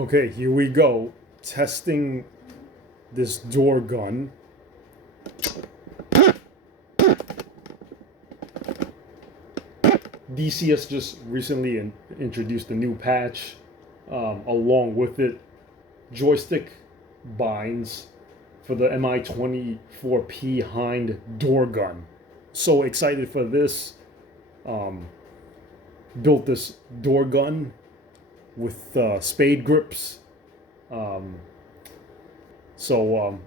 Okay, here we go. Testing this door gun. DCS just recently introduced a new patch. Along with it, joystick binds for the Mi24P Hind door gun. So excited for this. Built this door gun with spade grips.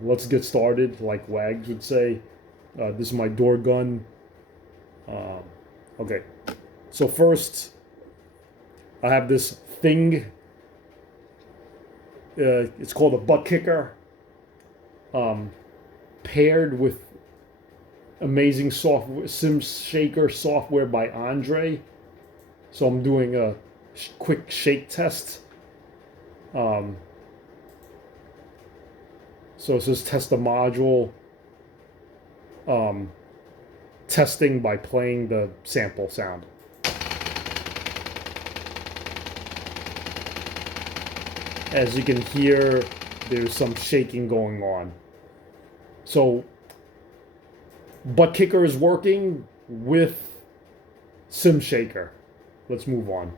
Let's get started, like Wags would say. This is my door gun. Okay, so first I have this thing. It's called a Buttkicker. Paired with amazing software, Simshaker software by Andre. So I'm doing a quick shake test. So it says test the module. Testing by playing the sample sound. As you can hear, there's some shaking going on. So Buttkicker is working with Simshaker. Let's move on.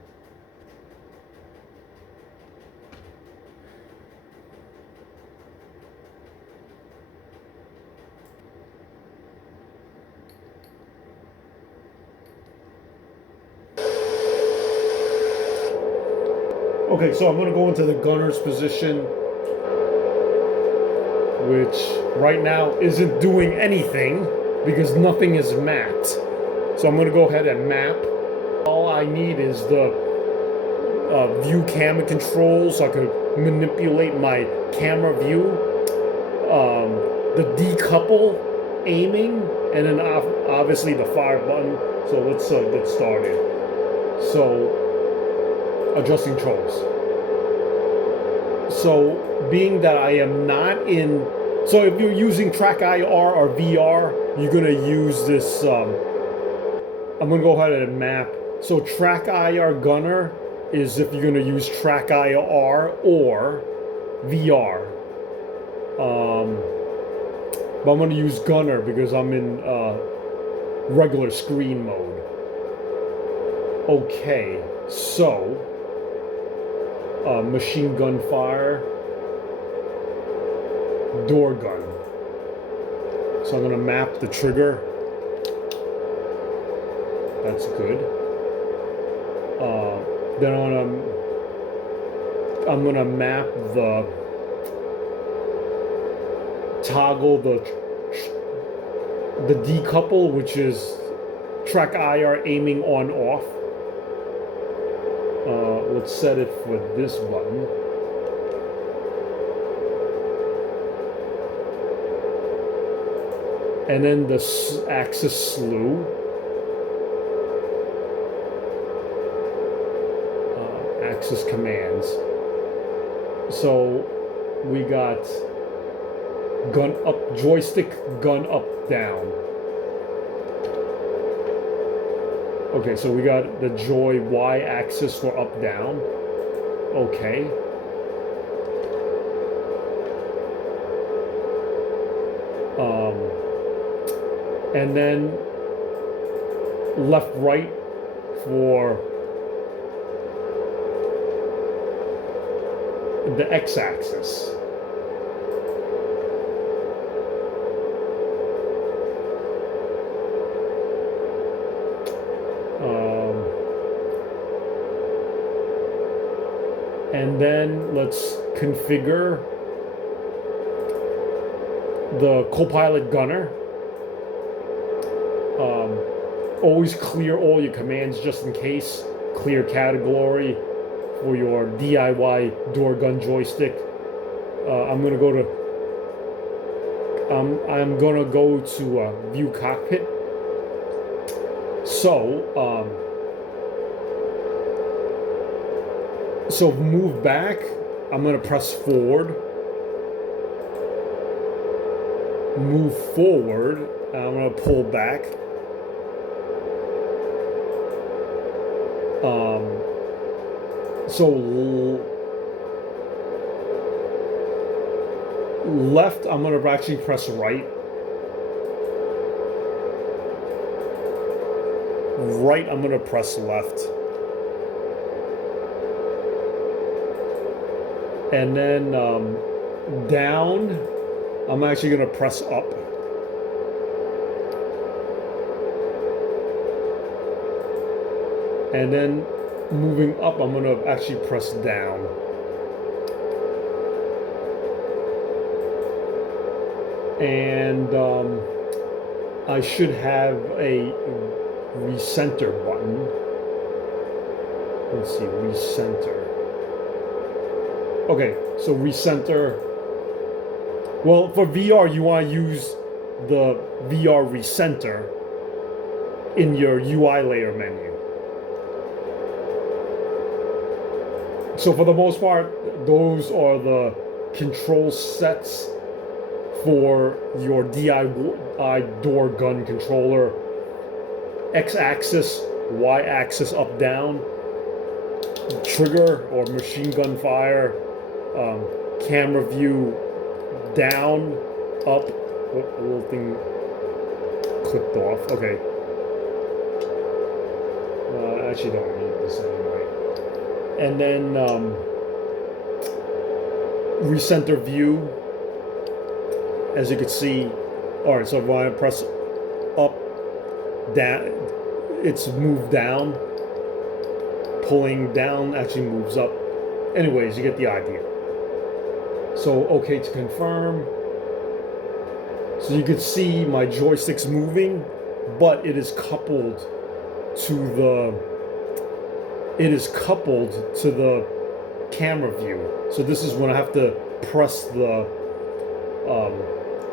Okay, so I'm going to go into the gunner's position, which right now isn't doing anything because nothing is mapped. So I'm going to go ahead and map. All I need is the view camera controls so I can manipulate my camera view, the decouple, aiming, and then obviously the fire button. So let's get started. So adjusting controls. So being that I am not in, so if you're using TrackIR or VR, you're gonna use this. I'm gonna go ahead and map. So TrackIR Gunner is if you're gonna use TrackIR or VR. But I'm gonna use Gunner because I'm in regular screen mode. Okay, so machine gun fire, door gun. So I'm gonna map the trigger. That's good. Then I'm gonna map the toggle the decouple, which is TrackIR aiming on off. Let's set it for this button. And then the axis slew. Axis commands. So we got gun up, joystick, gun up, down. Okay, so we got the joy y-axis for up, down. Okay. And then left, right for the x-axis. And then let's configure the Copilot gunner. Always clear all your commands just in case. Clear category for your DIY Doorgun joystick. I'm gonna go to view cockpit. So move back. I'm gonna press forward. Move forward. And I'm gonna pull back. So left, I'm going to actually press right. Right, I'm going to press left. And then down, I'm actually going to press up. And then moving up, I'm going to actually press down. And I should have a recenter button. Let's see, recenter. Okay, so recenter. Well, for VR, you want to use the VR recenter in your UI layer menu. So for the most part, those are the control sets for your DIY door gun controller. X-axis, Y-axis, up, down, trigger or machine gun fire, camera view, down, up. Oh, a little thing clicked off. Okay. I actually don't need this anyway. And then recenter view. As you can see, all right. So when I press up, down, it's moved down. Pulling down actually moves up. Anyways, you get the idea. So OK to confirm. So you can see my joystick's moving, but it is coupled to the camera view. So this is when I have to press the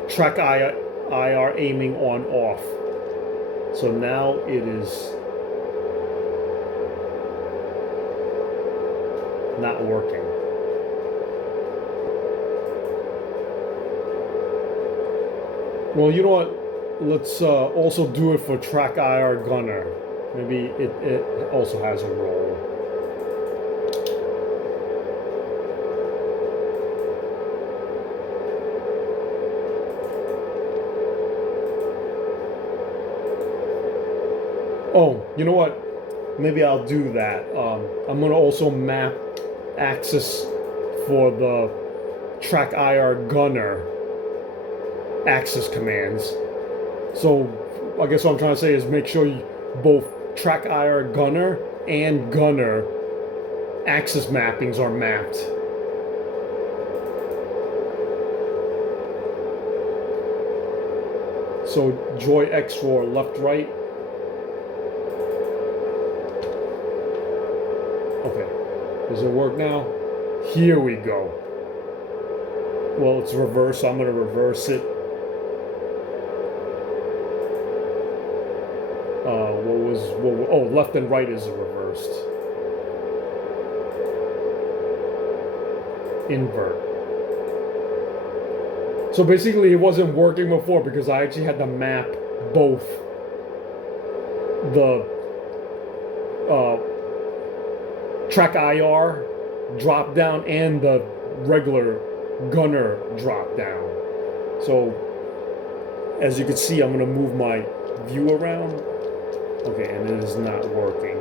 TrackIR aiming on off. So now it is not working. Well, you know what? Let's also do it for TrackIR Gunner. Maybe it also has a role. Oh, you know what? Maybe I'll do that. I'm going to also map axis for the TrackIR Gunner axis commands. So I guess what I'm trying to say is make sure you both TrackIR Gunner and Gunner axis mappings are mapped. So Joy X for left, right. Okay, does it work now? Here we go. Well, it's reverse, so I'm going to reverse it. Oh, left and right is reversed. Invert. So basically it wasn't working before because I actually had to map both the TrackIR drop down and the regular Gunner drop down. So as you can see, I'm going to move my view around. Okay, and it is not working.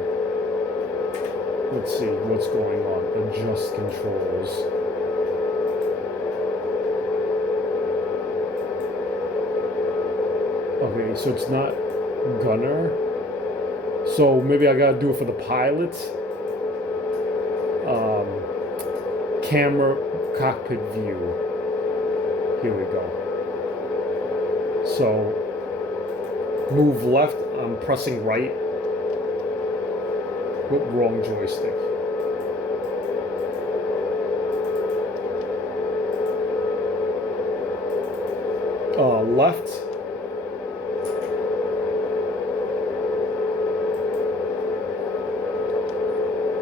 Let's see what's going on. Adjust controls. Okay, so it's not Gunner. So maybe I gotta do it for the pilot. Camera, cockpit view. Here we go. So move left, I'm pressing right. Whoop, wrong joystick. Left.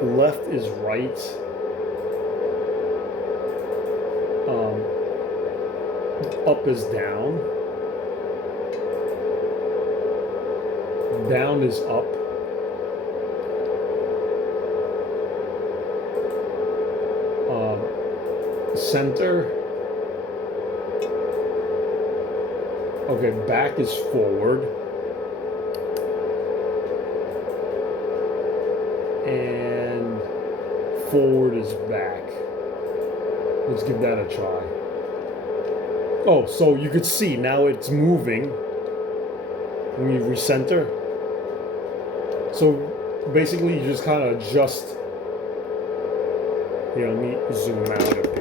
Left is right. Up is down. Down is up. Center Okay, back is forward. And forward is back. Let's give that a try. Oh, so you could see now it's moving. Let me recenter. So basically you just kind of adjust. Here, let me zoom out a bit.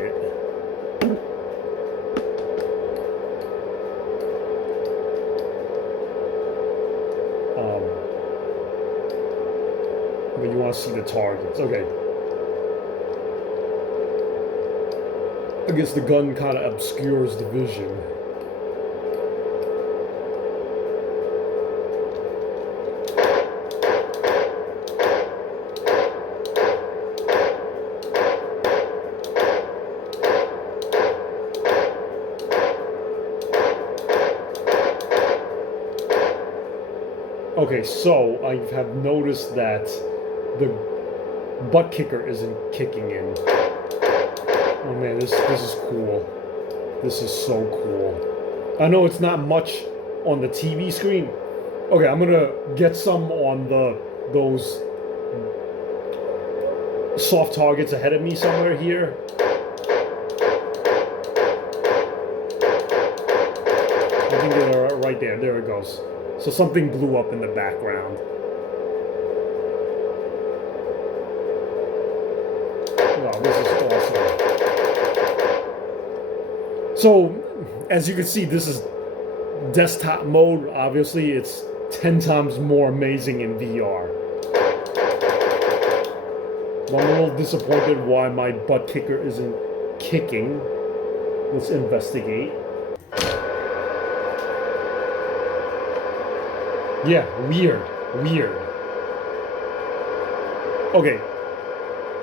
But you want to see the targets. Okay. I guess the gun kind of obscures the vision. Okay, so I have noticed that the butt kicker isn't kicking in. Oh man, this is cool. This is so cool. I know it's not much on the TV screen. Okay, I'm gonna get some on those soft targets ahead of me somewhere here. I think they're right there. There it goes. So something blew up in the background. Wow, this is awesome. So, as you can see, this is desktop mode. Obviously, it's 10 times more amazing in VR. I'm a little disappointed why my butt kicker isn't kicking. Let's investigate. Yeah, weird. Okay,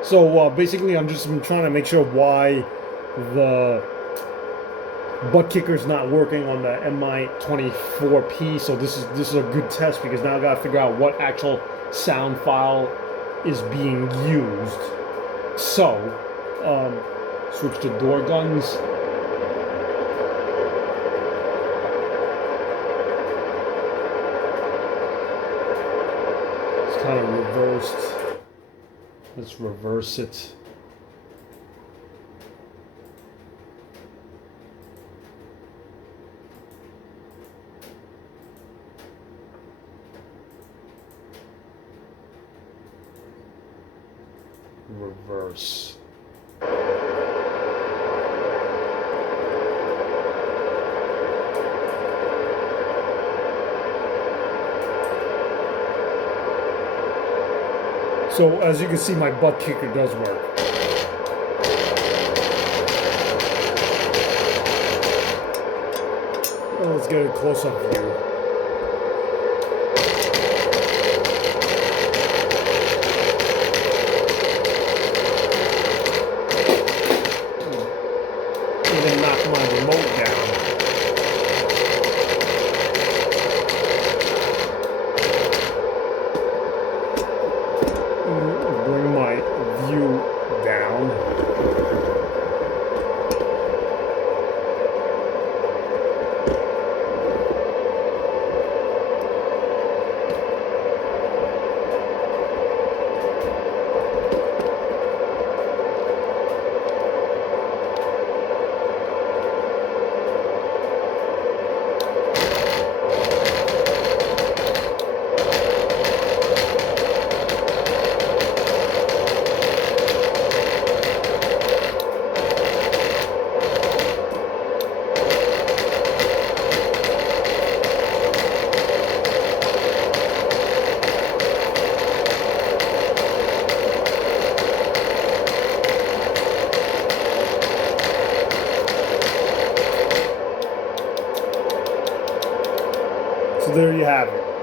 so basically I'm just trying to make sure why the butt kicker's not working on the Mi24P. So this is a good test because now I gotta figure out what actual sound file is being used. So, switch to Doorguns. Kind of reversed. Let's reverse it. Reverse. So, as you can see, my butt kicker does work. Well, let's get a close-up view. Even knock my remote down. Bring my view down. So there you have it.